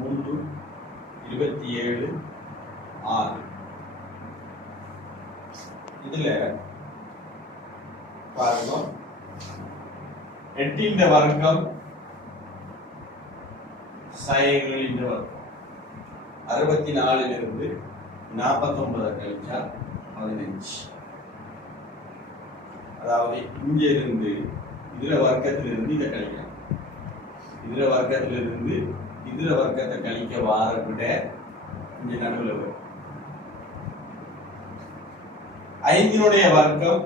3 27 6. இதுல பாருங்க 8 வர்க்கம் சைகளின் வர்க்கம் 64 இருந்து 49 கழிச்சா 15. அதாவது இங்க இருந்து இதுல வர்க்கத்திலிருந்து இதை கழிக்கலாம், இதுல வர்க்கத்திலிருந்து இதுல வர்க்கத்தை கழிக்க வார விட இங்க நடுவில் வரும். 5 வர்க்கம்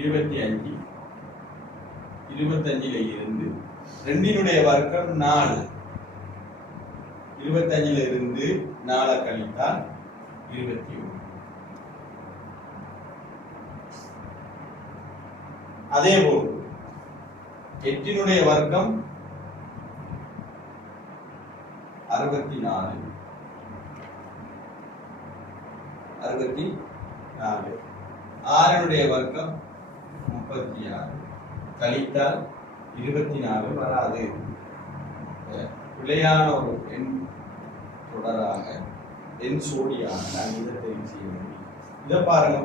25, 25ல இருந்து 2 வர்க்கம் 4, 25ல இருந்து 4 கழித்தால் 21. அதே போல் 8 வர்க்கம் 64, 64, 6 வர்க்கம் 36 கழித்தால் 24 வராது. பிழையான ஒரு எண் தொடராக எண் சோடியாக நான் இதை தெரிவு செய்ய முடியும். இதை பாருங்க,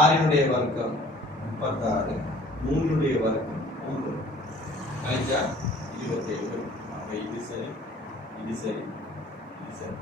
6 வர்க்கம் 36, 3 வர்க்கம் 9 கழிச்சா 27. அப்ப இது சரி, இது சரி, இது சரி.